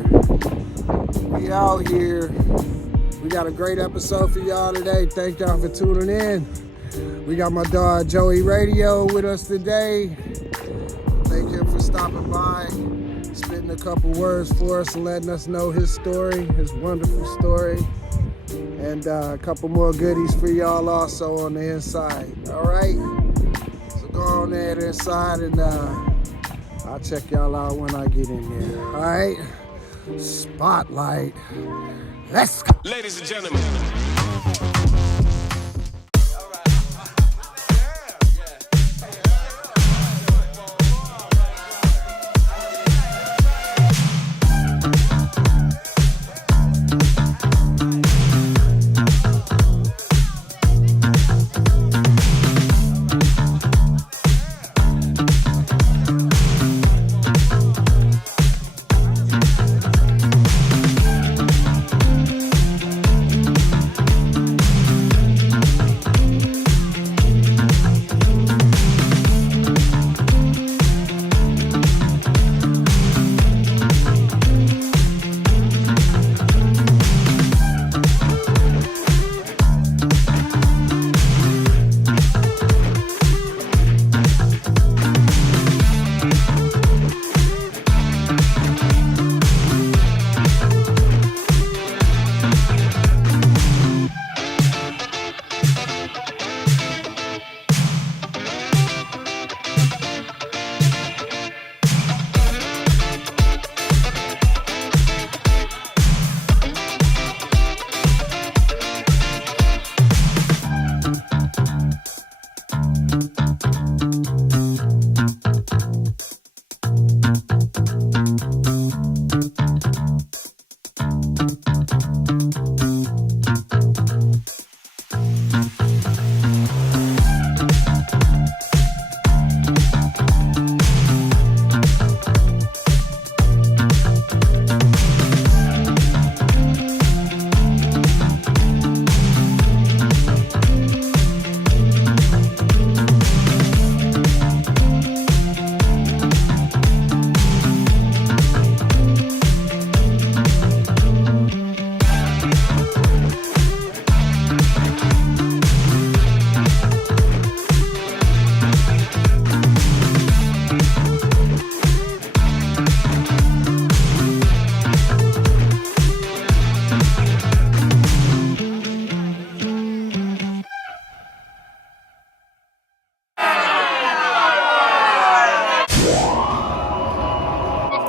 here. We out here. We got a great episode for y'all today. Thank y'all for tuning in. We got my dog Joey Radio with us today. Thank him for stopping by, spitting a couple words for us and letting us know his story, his wonderful story. And a couple more goodies for y'all also on the inside. All right? So go on there inside and I'll check y'all out when I get in there. All right? Spotlight. Let's go. Ladies and gentlemen.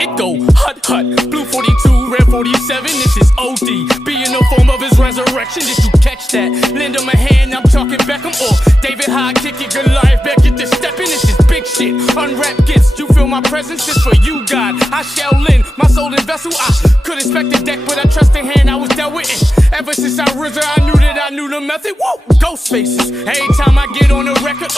It go hut hut, blue 42, red 47, this is OD. Be in the form of his resurrection, did you catch that? Lend him a hand, I'm talking Beckham or David High, kick it, Goliath, back get this stepping, this is big shit. Unwrapped gifts, you feel my presence, it's for you, God. I shall lend my soul and vessel. I could expect the deck, but I trust the hand I was dealt with it. Ever since I risen, I knew that I knew the method. Whoa, ghost faces. Every time I get on the record,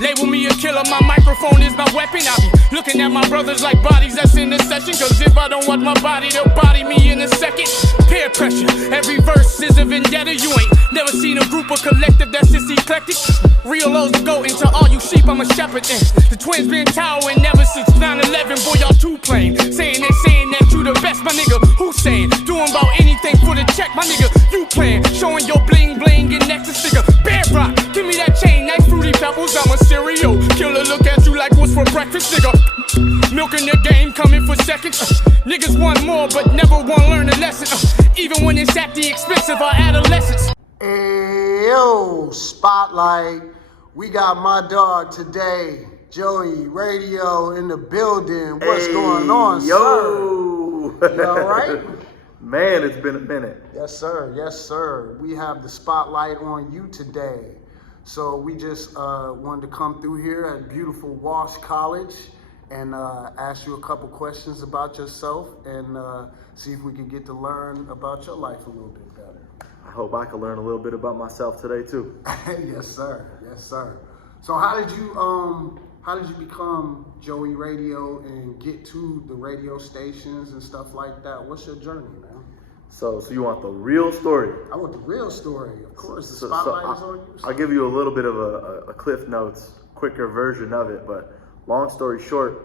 label me a killer, my microphone is my weapon. I be looking at my brothers like bodies that's in the session, cause if I don't watch my body, they'll body me in a second. Peer pressure, every verse is a vendetta. You ain't never seen a group or collective that's this eclectic. Real O's the goat, into all you sheep, I'm a shepherd. And the twins been towering ever since 9/11. Boy, y'all too plain. Saying that you the best, my nigga. Who's saying? Doing about anything for the check, my nigga. You playing, showing your bling bling and Nexus nigga. Bear rock, give me that chain, nice fruity pebbles. I'm a cereal killer. Look at you like what's for breakfast, nigga. Milking the game, coming for seconds. Niggas want more, but never want to learn a lesson. Even when it's at the expense of our adolescence. Hey, yo, Spotlight. We got my dog today, Joey Radio, in the building. What's going on, yo, sir? You all right? Man, it's been a minute. Yes, sir. Yes, sir. We have the spotlight on you today. So we just wanted to come through here at beautiful Walsh College and ask you a couple questions about yourself and see if we can get to learn about your life a little bit better. I hope I can learn a little bit about myself today too. Yes, sir. Yes, sir. So how did you become Joey Radio and get to the radio stations and stuff like that? What's your journey, man? So you want the real story? I want the real story, of course. The spotlight is on you. I'll give you a little bit of a Cliff Notes, quicker version of it. But long story short,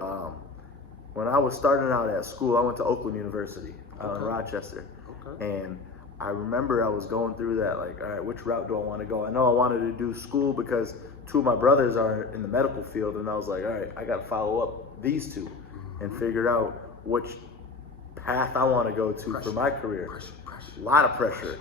when I was starting out at school, I went to Oakland University out in Okay. Rochester. Okay. And I remember I was going through that, like, all right, which route do I want to go? I know I wanted to do school because two of my brothers are in the medical field, and I was like, all right, I got to follow up these two and figure out which path I want to go to for my career. Pressure. A lot of pressure.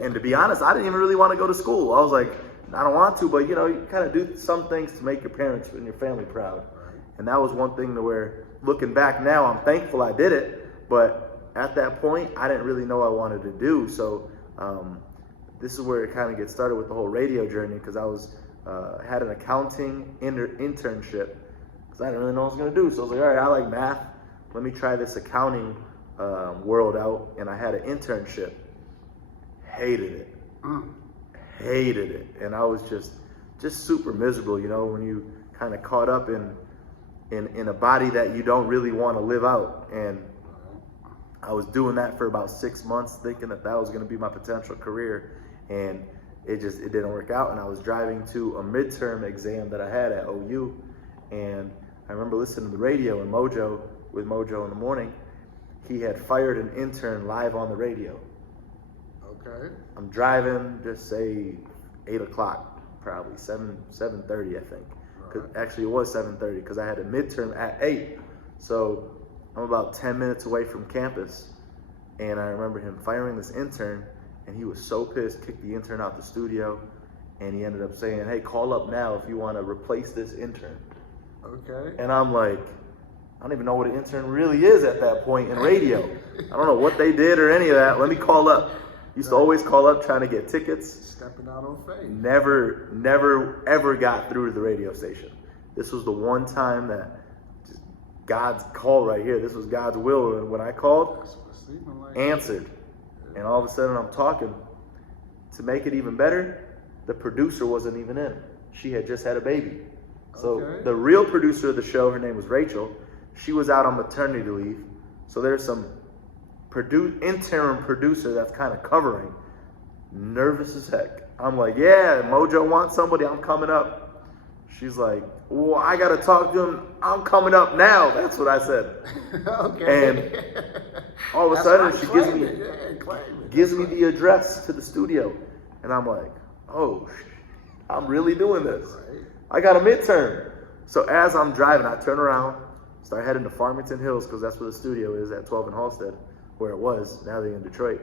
And to be honest, I didn't even really want to go to school. I was like, I don't want to, but you kind of do some things to make your parents and your family proud. Right. And that was one thing to where, looking back now, I'm thankful I did it, but at that point, I didn't really know what I wanted to do. So this is where it kind of gets started with the whole radio journey, because I was had an accounting internship, because I didn't really know what I was going to do. So I was like, all right, I like math. Let me try this accounting world out. And I had an internship. Hated it. Hated it. And I was just super miserable, when you kind of caught up in a body that you don't really want to live out. And I was doing that for about 6 months, thinking that was going to be my potential career, and it didn't work out. And I was driving to a midterm exam that I had at OU, and I remember listening to the radio and with Mojo in the morning. He had fired an intern live on the radio. Okay. I'm driving, just say 8 o'clock, probably 7:30, I think. Right. Actually, it was 7:30 because I had a midterm at 8. So I'm about 10 minutes away from campus, and I remember him firing this intern, and he was so pissed, kicked the intern out the studio, and he ended up saying, hey, call up now if you want to replace this intern. Okay. And I'm like, I don't even know what an intern really is at that point in radio. I don't know what they did or any of that. Let me call up. Used to always call up trying to get tickets. Stepping out on faith. Never, ever got through to the radio station. This was the one time that God's call right here. This was God's will. And when I called, That's what it's seeming like. answered. And all of a sudden I'm talking. To make it even better, the producer wasn't even in. She had just had a baby. So Okay. the real producer of the show, her name was Rachel, she was out on maternity leave. So there's some interim producer that's kind of covering. Nervous as heck. I'm like, yeah, Mojo wants somebody, I'm coming up. She's like, well, I got to talk to him. I'm coming up now. That's what I said. Okay. And all of a That's sudden, right, she claim it. Yeah, claim it. gives me the address to the studio. And I'm like, oh, I'm really doing this. Right. I got a midterm. So as I'm driving, I turn around, start heading to Farmington Hills, because that's where the studio is at 12 and Halstead, where it was. Now they're in Detroit.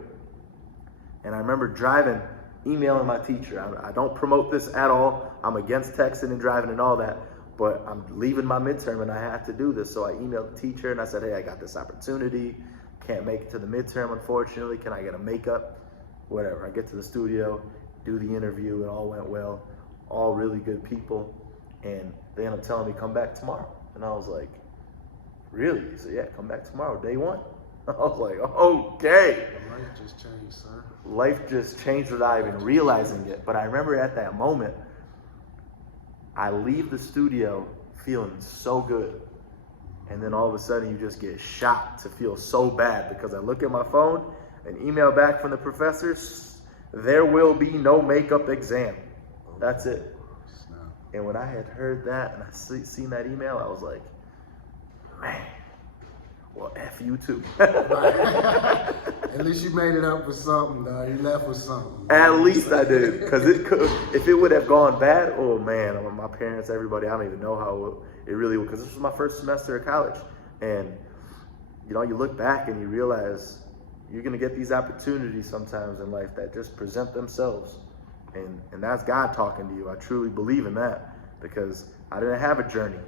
And I remember driving, emailing my teacher. I don't promote this at all. I'm against texting and driving and all that. But I'm leaving my midterm and I have to do this. So I emailed the teacher and I said, hey, I got this opportunity. Can't make it to the midterm, unfortunately. Can I get a makeup? Whatever. I get to the studio, do the interview. It all went well. All really good people. And they ended up telling me, come back tomorrow. And I was like, really? He said, yeah, come back tomorrow, day one. I was like, okay. Life just changed, sir. Life just changed without even realizing it. But I remember at that moment, I leave the studio feeling so good. And then all of a sudden you just get shocked to feel so bad, because I look at my phone, an email back from the professors, there will be no makeup exam. That's it. Snap. And when I had heard that and I seen that email, I was like, man, well, F you too. At least you made it up with something, dog. You left with something. At least I did, because if it would have gone bad, oh man, my parents, everybody, I don't even know how it really would, because this was my first semester of college. And you look back and you realize you're going to get these opportunities sometimes in life that just present themselves. And that's God talking to you. I truly believe in that, because I didn't have a journey.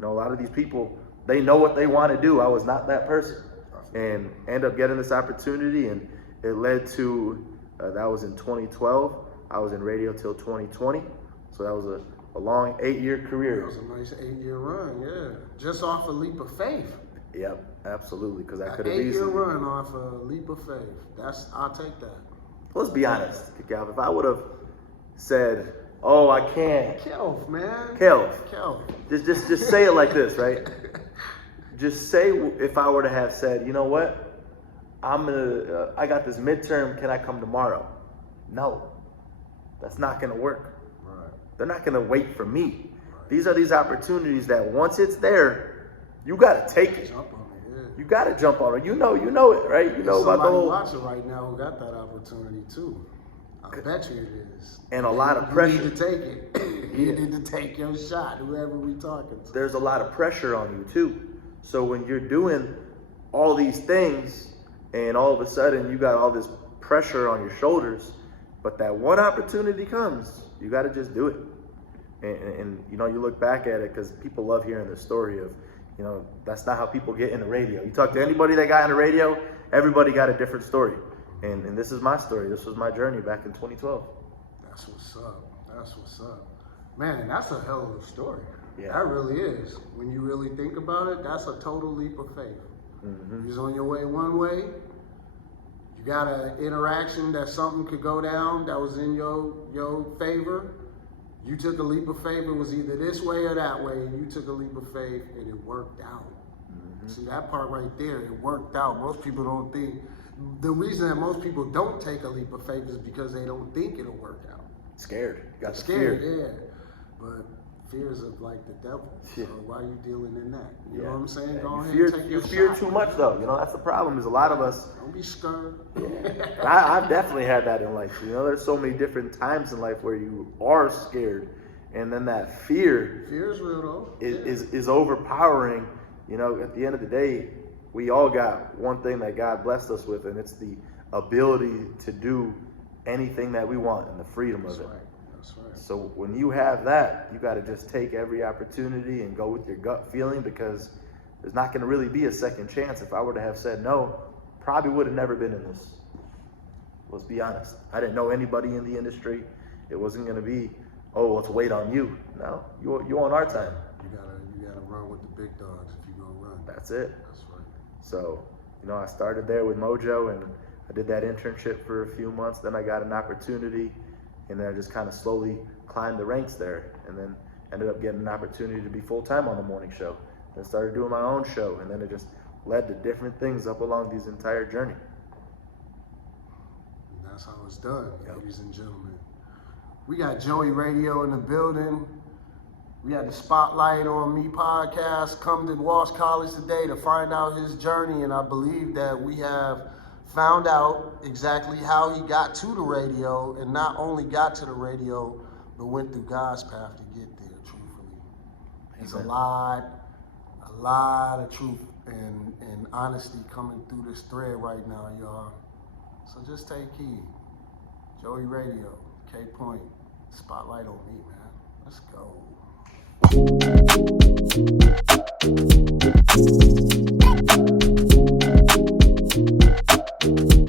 A lot of these people, they know what they want to do. I was not that person. And end up getting this opportunity, and it led to, that was in 2012. I was in radio till 2020. So that was a long 8-year That career. was a nice 8-year run, yeah. Just off a leap of faith. Yep, absolutely, because I An could have 8-year easily. run off a leap of faith. I'll take that. Let's be honest, Calv. If I would have said, oh, I can't. Kelv, man. Kelv, Kelv. just say it like this, right? Just say, if I were to have said, you know what, I got this midterm, can I come tomorrow? No, that's not gonna work. Right. They're not gonna wait for me. These are these opportunities that once it's there, you gotta take it. Jump on it, yeah. You gotta jump on it. You know it, right? You know There's about the somebody whole watching right now who got that opportunity too. I bet you it is. and a lot of You pressure. need to take it. You need to take your shot, whoever we talking to. There's a lot of pressure on you too. So when you're doing all these things and all of a sudden you got all this pressure on your shoulders, but that one opportunity comes, you got to just do it. And you know, you look back at it because people love hearing the story of, you know, that's not how people get into radio. You talk to anybody that got into radio, everybody got a different story. And this is my story. This was my journey back in 2012. That's what's up. That's what's up. Man, that's a hell of a story. Yeah. That really is. When you really think about it, that's a total leap of faith. Mm-hmm. You was on your way one way. You got an interaction that something could go down that was in your favor. You took a leap of faith. It was either this way or that way, and you took a leap of faith, and it worked out. Mm-hmm. See, that part right there, it worked out. Most people don't think. The reason that most people don't take a leap of faith is because they don't think it'll work out. Scared. You got the Scared, fear. yeah. But fears of like the devil. Yeah. So why are you dealing in that? You Yeah. know what I'm saying? Yeah, Go ahead you and fear, take you your fear shot. too much though. You know, that's the problem is a lot of us. Don't be scared. I've definitely had that in life. You know, there's so many different times in life where you are scared, and then that fear Fear is real though. is overpowering. You know, at the end of the day, we all got one thing that God blessed us with, and it's the ability to do anything that we want and the freedom of it. Right. That's right. So when you have that, you got to just take every opportunity and go with your gut feeling, because there's not going to really be a second chance. If I were to have said no, probably would have never been in this. Let's be honest. I didn't know anybody in the industry. It wasn't going to be, oh, let's wait on you. No, you on our time. You gotta run with the big dogs if you gonna run. That's it. That's right. So, you know, I started there with Mojo, and I did that internship for a few months. Then I got an opportunity, and then I just kind of slowly climbed the ranks there, and then ended up getting an opportunity to be full-time on the morning show. Then started doing my own show, and then it just led to different things up along this entire journey. And that's how it's done, ladies and gentlemen. We got Joey Radio in the building. We had the Spotlight on Me podcast. Come to Walsh College today to find out his journey, and I believe that we have found out exactly how he got to the radio, and not only got to the radio, but went through God's path to get there, truthfully. There's a lot of truth and honesty coming through this thread right now, y'all. So just take heed. Joey Radio, K Point, Spotlight on Me, man. Let's go.